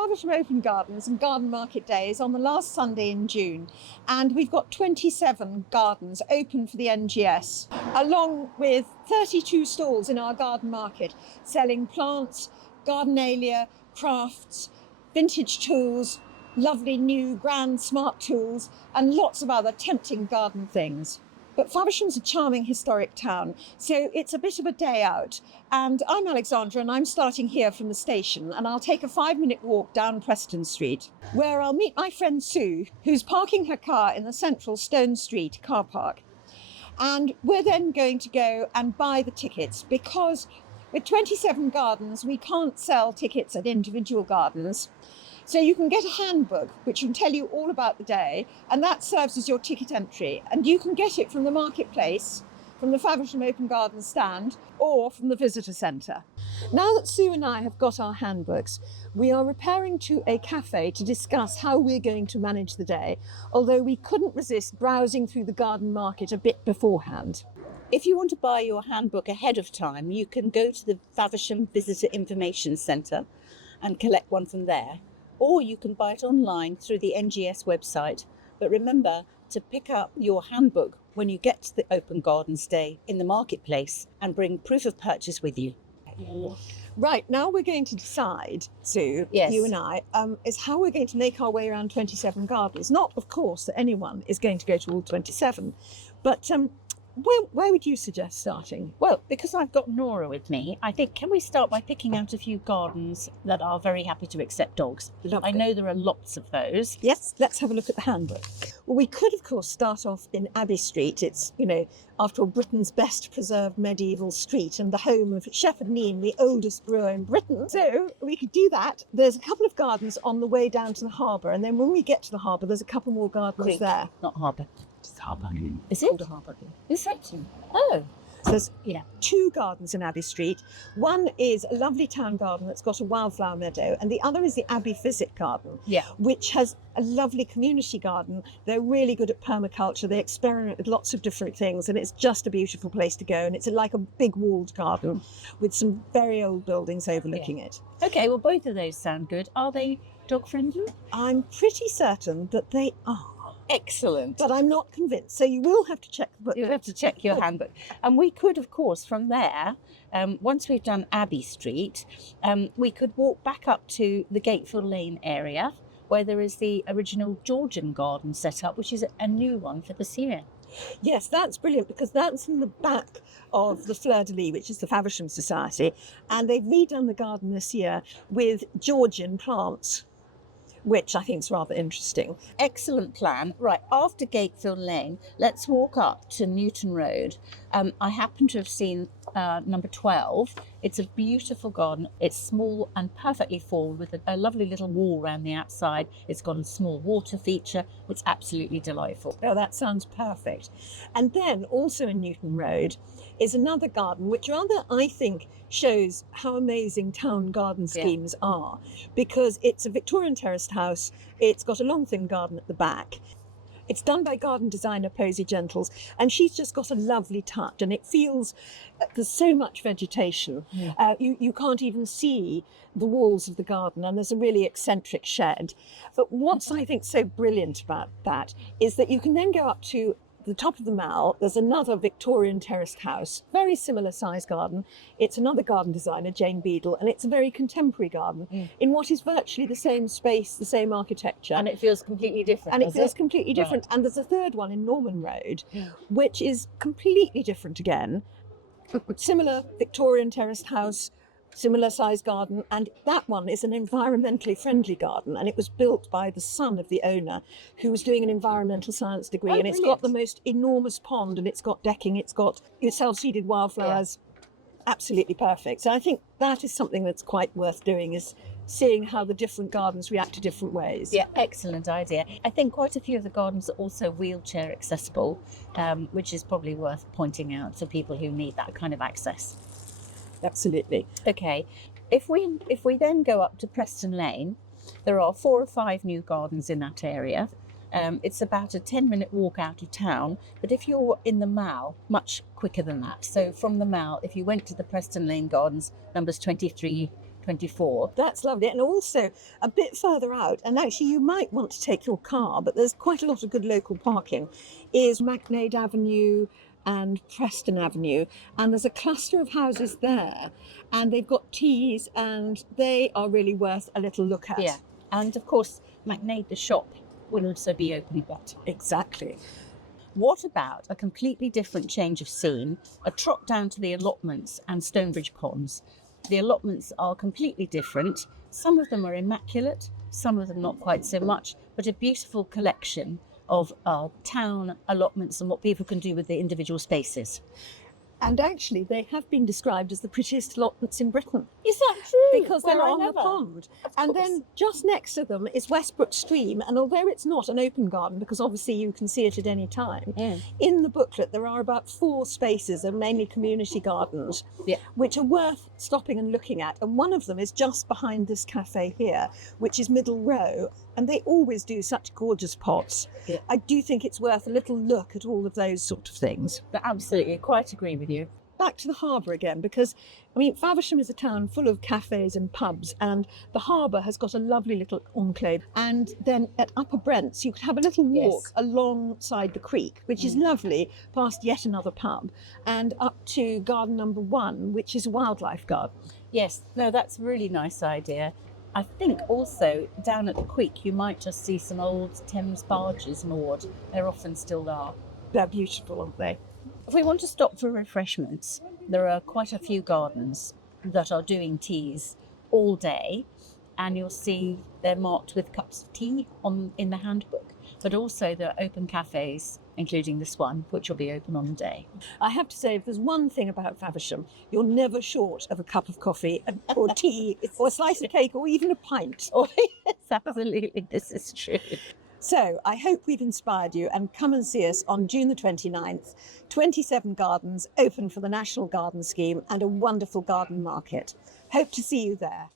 Faversham Open Gardens and Garden Market Day is on the last Sunday in June, and we've got 27 gardens open for the NGS, along with 32 stalls in our garden market selling plants, gardenalia, crafts, vintage tools, lovely new grand smart tools, and lots of other tempting garden things. But Faversham's a charming historic town, so it's a bit of a day out. And I'm Alexandra, and I'm starting here from the station, and I'll take a 5-minute walk down Preston Street, where I'll meet my friend Sue, who's parking her car in the central Stone Street car park. And we're then going to go and buy the tickets, because with 27 gardens, we can't sell tickets at individual gardens. So you can get a handbook, which will tell you all about the day, and that serves as your ticket entry. And you can get it from the marketplace, from the Faversham Open Gardens stand, or from the visitor centre. Now that Sue and I have got our handbooks, we are repairing to a cafe to discuss how we're going to manage the day, although we couldn't resist browsing through the garden market a bit beforehand. If you want to buy your handbook ahead of time, you can go to the Faversham Visitor Information Centre and collect one from there. Or you can buy it online through the NGS website. But remember to pick up your handbook when you get to the Open Gardens Day in the marketplace and bring proof of purchase with you. Right, now we're going to decide, Sue, Yes. you and I, is how we're going to make our way around 27 gardens. Not, of course, that anyone is going to go to all 27, but where would you suggest starting? Well, because I've got Nora with me, I think, can we start by picking out a few gardens that are very happy to accept dogs? Lovely. I know there are lots of those. Yes, let's have a look at the handbook. Well, we could, of course, start off in Abbey Street. It's, after all, Britain's best preserved medieval street and the home of Shepherd Neame, the oldest brewer in Britain. So we could do that. There's a couple of gardens on the way down to the harbour, and then when we get to the harbour, there's a couple more gardens Creek, there. not harbour. It's harbour. Is Called it? a harbour. Is it? Oh, So there's two gardens in Abbey Street. One is a lovely town garden that's got a wildflower meadow, and the other is the Abbey Physic Garden, which has a lovely community garden. They're really good at permaculture. They experiment with lots of different things, and it's just a beautiful place to go. And it's like a big walled garden with some very old buildings overlooking it. Okay, well, both of those sound good. Are they dog friendly? I'm pretty certain that they are. Excellent. But I'm not convinced. So you will have to check the book. You have to check your handbook. And we could, of course, from there, once we've done Abbey Street, we could walk back up to the Gatefield Lane area, where there is the original Georgian garden set up, which is a new one for this year. Yes, that's brilliant, because that's in the back of the Fleur-de-Lis, which is the Faversham Society, and they've redone the garden this year with Georgian plants, which I think is rather interesting. Excellent plan. Right, after Gatefield Lane, let's walk up to Newton Road. I happen to have seen number 12. It's a beautiful garden. It's small and perfectly formed with a lovely little wall around the outside. It's got a small water feature. It's absolutely delightful. Oh, that sounds perfect. And then also in Newton Road is another garden, which rather, I think, shows how amazing town garden schemes are, because it's a Victorian terraced house. It's got a long thin garden at the back. It's done by garden designer Posy Gentles, and she's just got a lovely touch, and it feels there's so much vegetation. You can't even see the walls of the garden, and there's a really eccentric shed. But what's, I think, so brilliant about that is that you can then go up to the top of the Mall. There's another Victorian terraced house, very similar size garden. It's another garden designer, Jane Beadle, and it's a very contemporary garden in what is virtually the same space, the same architecture. And it feels completely different. And it feels completely different. Right. And there's a third one in Norman Road, which is completely different again. Similar Victorian terraced house, similar size garden, and that one is an environmentally friendly garden, and it was built by the son of the owner, who was doing an environmental science degree. And it's got the most enormous pond, and it's got decking, it's got self-seeded wildflowers. Absolutely perfect. So I think that is something that's quite worth doing, is seeing how the different gardens react to different ways. Yeah, excellent idea. I think quite a few of the gardens are also wheelchair accessible, which is probably worth pointing out to people who need that kind of access. Absolutely. Okay, if we then go up to Preston Lane, there are 4 or 5 new gardens in that area. It's about a 10-minute walk out of town, but if you're in the Mall, much quicker than that. So from the Mall, if you went to the Preston Lane Gardens, numbers 23, 2024. That's lovely. And also a bit further out, and actually you might want to take your car, but there's quite a lot of good local parking, is Magnade Avenue and Preston Avenue. And there's a cluster of houses there, and they've got teas, and they are really worth a little look at. Yeah. And of course, Magnade, the shop, will also be open at that time. Exactly. What about a completely different change of scene, a trot down to the Allotments and Stonebridge Ponds? The Allotments are completely different. Some of them are immaculate, some of them not quite so much, but a beautiful collection of town allotments and what people can do with the individual spaces. And actually, they have been described as the prettiest allotments in Britain. Is that true? Because they're on the pond. And then just next to them is Westbrook Stream. And although it's not an open garden, because obviously you can see it at any time, in the booklet there are about 4 spaces, and mainly community gardens, which are worth stopping and looking at. And one of them is just behind this cafe here, which is Middle Row. And they always do such gorgeous pots. Yeah. I do think it's worth a little look at all of those sort of things. But absolutely, quite agree with you. Back to the harbour again, because, I mean, Faversham is a town full of cafes and pubs, and the harbour has got a lovely little enclave. And then at Upper Brents, you could have a little walk alongside the creek, which is lovely, past yet another pub, and up to garden number 1, which is a wildlife garden. Yes, no, that's a really nice idea. I think also down at the creek you might just see some old Thames barges moored. There often still are. They're beautiful, aren't they? If we want to stop for refreshments, there are quite a few gardens that are doing teas all day, and you'll see they're marked with cups of tea in the handbook. But also there are open cafes, including this one, which will be open on the day. I have to say, if there's one thing about Faversham, you're never short of a cup of coffee or tea or a slice of cake or even a pint. Oh, yes, absolutely, this is true. So I hope we've inspired you, and come and see us on June the 29th. 27 gardens open for the National Garden Scheme and a wonderful garden market. Hope to see you there.